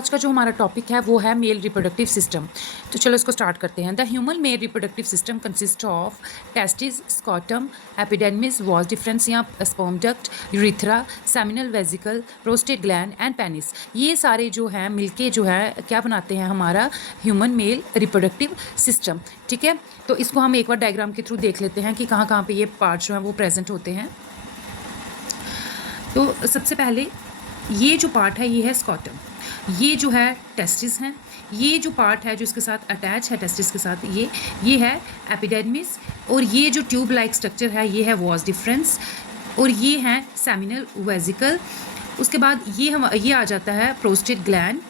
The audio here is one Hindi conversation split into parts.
आज का जो हमारा टॉपिक है वो है मेल रिप्रोडक्टिव सिस्टम। तो चलो इसको स्टार्ट करते हैं। The human male reproductive system consist of testis, scrotum, epidermis, vas deferens या sperm duct, urethra, seminal vesicle, prostate gland and penis. ये सारे जो हैं मिलके जो है क्या बनाते हैं हमारा ह्यूमन मेल रिप्रोडक्टिव सिस्टम। ठीक है, तो इसको हम एक बार डायग्राम के थ्रू देख लेते हैं कि कहाँ कहाँ पे ये पार्ट जो हैं वो प्रेजेंट होते हैं। तो सबसे पहले ये जो पार्ट है ये है स्कॉटम, ये जो है टेस्टिस हैं, ये जो पार्ट है जो इसके साथ अटैच है टेस्टिस के साथ ये है एपिडेर्मिस, और ये जो ट्यूब लाइक स्ट्रक्चर है ये है वास डिफरेंस, और ये है सेमिनल वेसिकल। उसके बाद ये आ जाता है प्रोस्टेट ग्लैंड,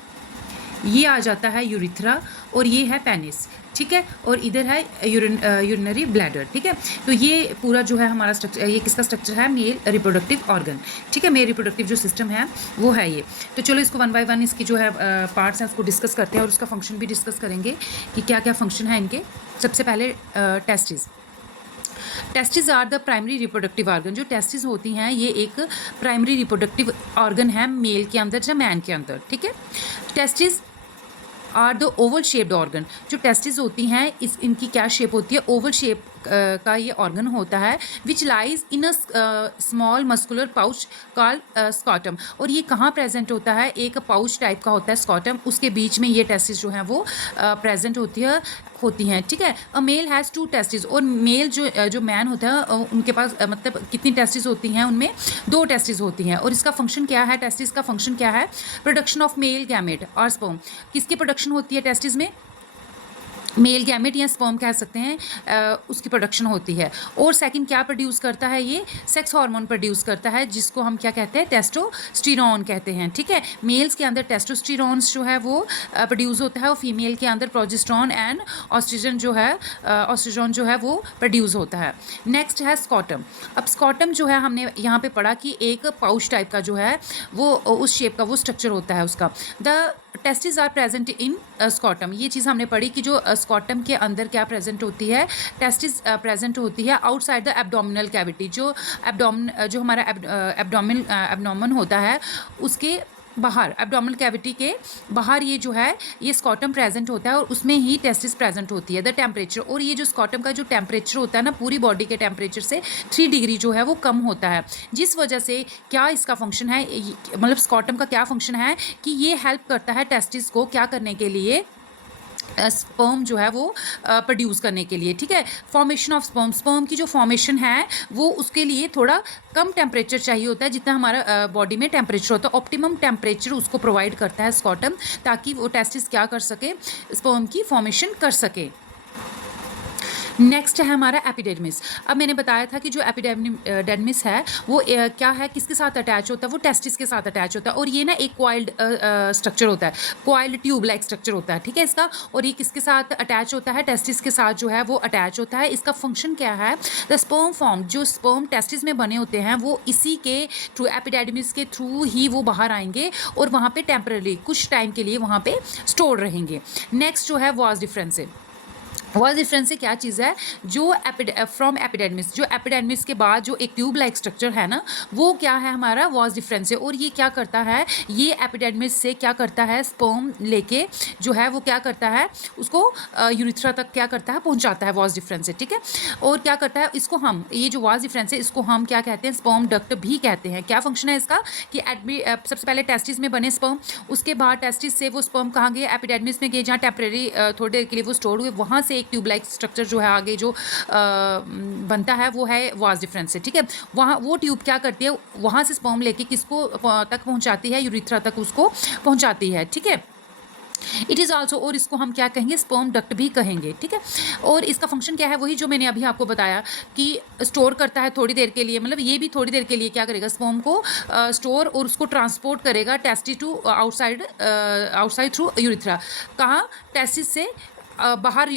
ये आ जाता है यूरिथ्रा, और ये है पेनिस। ठीक है, और इधर है यूरिनरी ब्लैडर। ठीक है, तो ये पूरा जो है हमारा स्ट्रक्चर, ये किसका स्ट्रक्चर है? Male reproductive organ. ठीक है, मेल रिप्रोडक्टिव जो सिस्टम है वो है ये। तो चलो इसको वन बाय वन इसकी जो है पार्ट्स हैं उसको डिस्कस करते हैं और उसका फंक्शन भी डिस्कस करेंगे कि क्या क्या फंक्शन है इनके। सबसे पहले testis are the primary reproductive organ. जो टेस्टिस होती हैं ये एक प्राइमरी रिप्रोडक्टिव ऑर्गन है मेल के अंदर या मैन के अंदर। ठीक है, testis are the oval shaped organ. जो टेस्टिस होती हैं इनकी क्या शेप होती है? ओवल शेप का ये ऑर्गन होता है, which lies in a small muscular pouch called scrotum. और ये कहाँ प्रेजेंट होता है? एक पाउच टाइप का होता है स्कॉटम, उसके बीच में ये टेस्टिस जो हैं वो प्रेजेंट होती हैं। ठीक है, अ मेल हैज़ 2 टेस्टिस। और मेल जो मैन होता है उनके पास मतलब कितनी टेस्टिस होती हैं? उनमें 2 टेस्टिस होती हैं। और इसका फंक्शन क्या है? टेस्टिस का फंक्शन क्या है? प्रोडक्शन ऑफ मेल गैमेट और स्पर्म। किसकी प्रोडक्शन होती है टेस्टिस में? मेल गैमेट या स्पर्म कह सकते हैं, उसकी प्रोडक्शन होती है। और सेकंड क्या प्रोड्यूस करता है? ये सेक्स हार्मोन प्रोड्यूस करता है जिसको हम क्या कहते हैं? टेस्टोस्टेरोन कहते हैं। ठीक है, मेल्स के अंदर टेस्टोस्टेरोन जो है वो प्रोड्यूस होता है, और फीमेल के अंदर प्रोजेस्टेरोन एंड ऑस्ट्रोजन जो है वो प्रोड्यूस होता है। नेक्स्ट है स्कॉटम। अब स्कॉटम जो है हमने यहाँ पे पढ़ा कि एक पाउच टाइप का जो है वो उस शेप का वो स्ट्रक्चर होता है उसका। The testis are present in scrotum. ये चीज़ हमने पढ़ी कि जो स्कॉटम के अंदर क्या प्रेजेंट होती है? टेस्टिस प्रेजेंट होती है आउटसाइड द एब्डोमिनल कैविटी। जो हमारा एब्डोमेन होता है उसके बाहर, एब्डोमिनल कैविटी के बाहर ये जो है ये स्कॉटम प्रेजेंट होता है, और उसमें ही टेस्टिस प्रेजेंट होती है। द टेम्परेचर, और ये जो स्कॉटम का जो टेम्परेचर होता है ना पूरी बॉडी के टेम्परेचर से 3 डिग्री जो है वो कम होता है, जिस वजह से क्या इसका फंक्शन है, मतलब स्कॉटम का क्या फंक्शन है कि ये हेल्प करता है टेस्टिस को क्या करने के लिए? स्पर्म जो है वो प्रोड्यूस करने के लिए। ठीक है, फॉर्मेशन ऑफ स्पर्म की जो फॉर्मेशन है वो उसके लिए थोड़ा कम टेम्परेचर चाहिए होता है जितना हमारा बॉडी में टेम्परेचर होता है। ऑप्टिमम टेम्परेचर उसको प्रोवाइड करता है स्कॉटम, ताकि वो टेस्टिस क्या कर सके? स्पर्म की फॉर्मेशन कर सके। नेक्स्ट है हमारा एपिडेर्मिस। अब मैंने बताया था कि जो एपिडेर्मिस है वो क्या है, किसके साथ अटैच होता है? वो टेस्टिस के साथ अटैच होता है, और ये ना एक कॉइल्ड स्ट्रक्चर होता है, कॉइल्ड ट्यूब लाइक स्ट्रक्चर होता है। ठीक है, इसका, और ये किसके साथ अटैच होता है? टेस्टिस के साथ जो है वो अटैच होता है। इसका फंक्शन क्या है? द स्पर्म फॉर्म, जो स्पर्म टेस्टिस में बने होते हैं वो इसी के थ्रू, एपिडेर्मिस के थ्रू ही वो बाहर आएंगे और वहाँ पे टेम्पररी कुछ टाइम के लिए वहाँ पे स्टोर रहेंगे। नेक्स्ट जो है वास डिफरेंस। वास डिफरेंस से क्या चीज़ है? जो फ्रॉम एपिडेर्मिस, जो एपिडेर्मिस के बाद जो एक ट्यूब लाइक स्ट्रक्चर है ना वो क्या है हमारा? वास डिफरेंस है। और ये क्या करता है? ये एपिडेर्मिस से क्या करता है? स्पर्म लेके जो है वो क्या करता है? उसको यूरिथ्रा तक क्या करता है? पहुंचाता है वास डिफरेंस से। ठीक है, और क्या करता है? इसको हम, ये जो वास डिफरेंस है इसको हम क्या कहते हैं? स्पर्म डक्ट भी कहते हैं। क्या फंक्शन है इसका कि सबसे पहले टेस्टिस में बने स्पर्म, उसके बाद टेस्टिस से वो स्पर्म कहाँ गए? एपिडेर्मिस में गए, जहाँ टेम्परेरी थोड़ी देर के लिए वो स्टोर हुए, वहाँ से एक ट्यूब लाइक स्ट्रक्चर जो है आगे जो बनता है वो है वास डिफरेंस से। ठीक है, वहाँ वो ट्यूब क्या करती है? वहाँ से स्पर्म लेके किसको तक पहुँचाती है? यूरिथ्रा तक उसको पहुँचाती है। ठीक है, इट इज़ ऑल्सो, और इसको हम क्या कहेंगे? स्पर्म डक्ट भी कहेंगे। ठीक है, और इसका फंक्शन क्या है? वही जो मैंने अभी आपको बताया कि स्टोर करता है थोड़ी देर के लिए, मतलब ये भी थोड़ी देर के लिए क्या करेगा? स्पर्म को स्टोर और उसको ट्रांसपोर्ट करेगा testis to outside through urethra. कहाँ? टेस्टिस से बाहर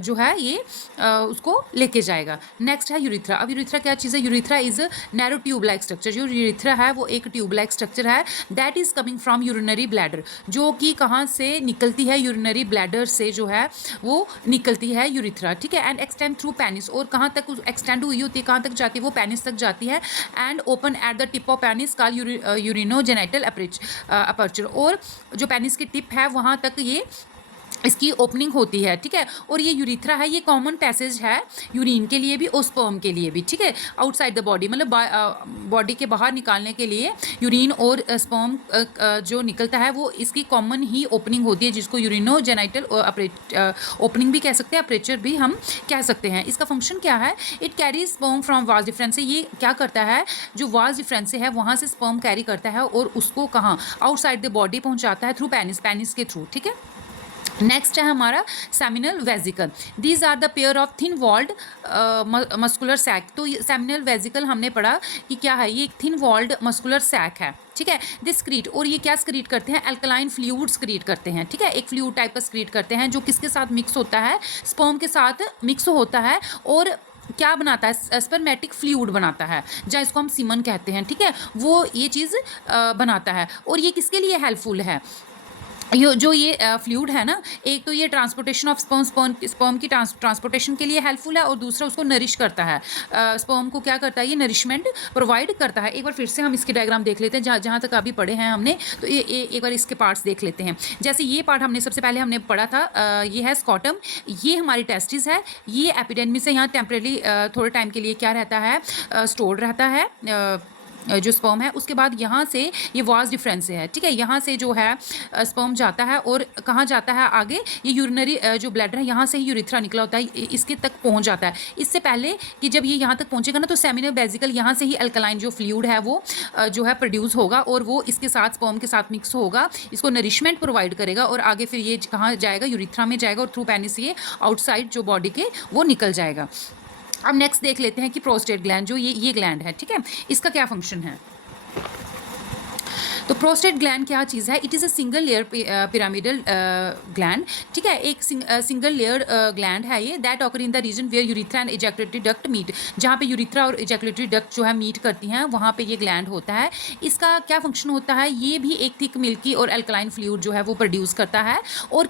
जो है ये उसको लेके जाएगा। नेक्स्ट है यूरिथ्रा। अब यूरिथ्रा क्या चीज़ है? Urethra is narrow tube like structure. जो यूरिथ्रा है वो एक ट्यूब लाइक स्ट्रक्चर है that is coming from urinary bladder, जो कि कहाँ से निकलती है? यूरिनरी ब्लैडर से जो है वो निकलती है यूरिथ्रा, ठीक है। एंड एक्सटेंड थ्रू पेनिस, और कहाँ तक एक्सटेंड हुई होती है, कहाँ तक जाती है? वो पेनिस तक जाती है। And open at the tip of penis call urinogenital aperture, और जो पेनिस की टिप है वहाँ तक ये इसकी ओपनिंग होती है, ठीक है। और ये यूरिथ्रा है, ये कॉमन पैसेज है यूरिन के लिए भी और स्पर्म के लिए भी, ठीक है। आउटसाइड द बॉडी, मतलब बॉडी के बाहर निकालने के लिए यूरिन और स्पर्म जो निकलता है वो इसकी कॉमन ही ओपनिंग होती है, जिसको यूरिनोजेनिटल ओपनिंग भी कह सकते हैं, अपर्चर भी हम कह सकते हैं। इसका फंक्शन क्या है? It carries sperm from vas deferens से, ये क्या करता है? जो वाज डिफरेंस से है वहाँ से स्पर्म कैरी करता है और उसको कहाँ? आउटसाइड द बॉडी पहुँचाता है थ्रू पेनिस के थ्रू, ठीक है। नेक्स्ट है हमारा seminal vesicle. These are the pair of thin walled muscular sac. तो सेमिनल वेजिकल हमने पढ़ा कि क्या है? ये एक थिन वॉल्ड मस्कुलर सैक है, ठीक है। दिस स्क्रीट, और ये क्या स्क्रीट करते हैं? अल्कलाइन फ्लूइड स्क्रीट करते हैं, ठीक है। एक फ्लूइड टाइप का स्क्रीट करते हैं जो किसके साथ मिक्स होता है? स्पर्म के साथ मिक्स होता है और क्या बनाता है? स्पर्मेटिक फ्लूइड बनाता है, जहाँ इसको हम सीमन कहते हैं, ठीक है। वो ये चीज़ बनाता है। और ये किसके लिए हेल्पफुल है? जो ये फ्लूइड है ना, एक तो ये ट्रांसपोर्टेशन ऑफ स्पर्म की ट्रांसपोर्टेशन के लिए हेल्पफुल है, और दूसरा उसको नरिश करता है। स्पर्म को क्या करता है? ये नरिशमेंट प्रोवाइड करता है। एक बार फिर से हम इसके डायग्राम देख लेते हैं, जहाँ तक अभी पढ़े हैं हमने, तो ये एक बार इसके पार्ट्स देख लेते हैं। जैसे ये पार्ट हमने सबसे पहले हमने पढ़ा था, ये है स्कॉटम, ये हमारी टेस्टिस है, ये एपिडेमिस से यहाँ टेम्परेरी थोड़े टाइम के लिए क्या रहता है? स्टोर रहता है जो स्पर्म है। उसके बाद यहाँ से ये वाज डिफरेंस से है, ठीक है। यहाँ से जो है स्पर्म जाता है और कहाँ जाता है आगे? ये यूरिनरी जो ब्लैडर है, यहाँ से ही यूरिथ्रा निकला होता है, इसके तक पहुँच जाता है। इससे पहले कि जब ये यहाँ तक पहुँचेगा ना, तो सेमिनल वेजिकल यहाँ से ही अल्कलाइन जो फ्लूइड है वो जो है प्रोड्यूस होगा, और वो इसके साथ स्पर्म के साथ मिक्स होगा, इसको नरिशमेंट प्रोवाइड करेगा, और आगे फिर ये कहाँ जाएगा? यूरिथ्रा में जाएगा, और थ्रू पेनिस ये आउटसाइड जो बॉडी के वो निकल जाएगा। अब नेक्स्ट देख लेते हैं कि प्रोस्टेट ग्लैंड, जो ये ग्लैंड है, ठीक है, इसका क्या फंक्शन है? तो प्रोस्टेट ग्लैंड क्या चीज़ है? It is a single layer pyramidal gland, ठीक है। एक सिंगल लेयर ग्लैंड है ये, that occur in the region where urethra and ejaculatory duct meet. जहाँ पे यूरिथ्रा और इजैकुलेटरी डक्ट जो है मीट करती हैं, वहाँ पे ये ग्लैंड होता है। इसका क्या फंक्शन होता है? ये भी एक थिक मिल्की और अल्कलाइन फ्लूइड जो है वो प्रोड्यूस करता है, और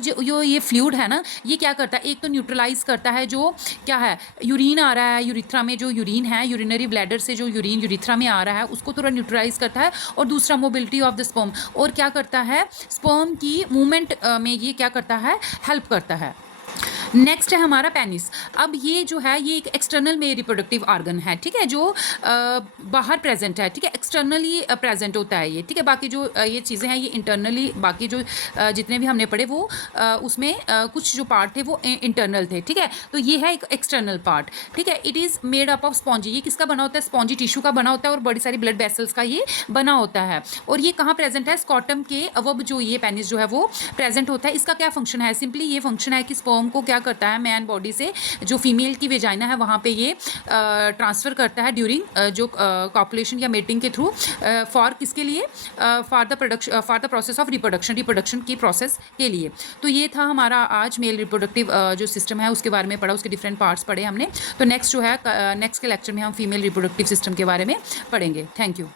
जो ये फ्लूइड है ना, ये क्या करता है? एक तो न्यूट्रलाइज करता है, जो क्या है? यूरिन आ रहा है यूरिथ्रा में, जो यूरिन है यूरिनरी ब्लैडर से जो यूरिन यूरिथ्रा में आ रहा है, उसको थोड़ा न्यूट्रलाइज करता है। और दूसरा मोबिलिटी ऑफ द स्पर्म, और क्या करता है? स्पर्म की मूवमेंट में ये क्या करता है? हेल्प करता है। नेक्स्ट है हमारा पेनिस। अब ये जो है ये एक एक्सटर्नल में रिप्रोडक्टिव ऑर्गन है, ठीक है, जो बाहर प्रेजेंट है, ठीक है, एक्सटर्नली प्रेजेंट होता है ये, ठीक है। बाकी जो ये चीज़ें हैं ये इंटरनली, बाकी जो जितने भी हमने पढ़े वो उसमें कुछ जो पार्ट थे वो इंटरनल थे, ठीक है। तो ये है एक एक्सटर्नल पार्ट, ठीक है। It is made up of spongy. ये किसका बना होता है? स्पॉन्जी टिश्यू का बना होता है, और बड़ी सारी ब्लड वेसल्स का ये बना होता है। और ये कहाँ प्रेजेंट है? स्कॉटम के अवब जो ये पेनिस जो है वो प्रेजेंट होता है। इसका क्या फंक्शन है? सिंपली ये फंक्शन है कि स्पर्म को क्या करता है? मैन बॉडी से जो फीमेल की वेजाइना है वहाँ पे ये ट्रांसफ़र करता है ड्यूरिंग जो कॉपुलेशन या मेटिंग के थ्रू, फॉर किसके लिए? For the process of reproduction की प्रोसेस के लिए। तो ये था हमारा आज मेल रिप्रोडक्टिव जो सिस्टम है उसके बारे में पढ़ा, उसके डिफरेंट पार्ट्स पढ़े हमने। तो नेक्स्ट जो है नेक्स्ट के लेक्चर में हम फीमेल रिप्रोडक्टिव सिस्टम के बारे में पढ़ेंगे। Thank you.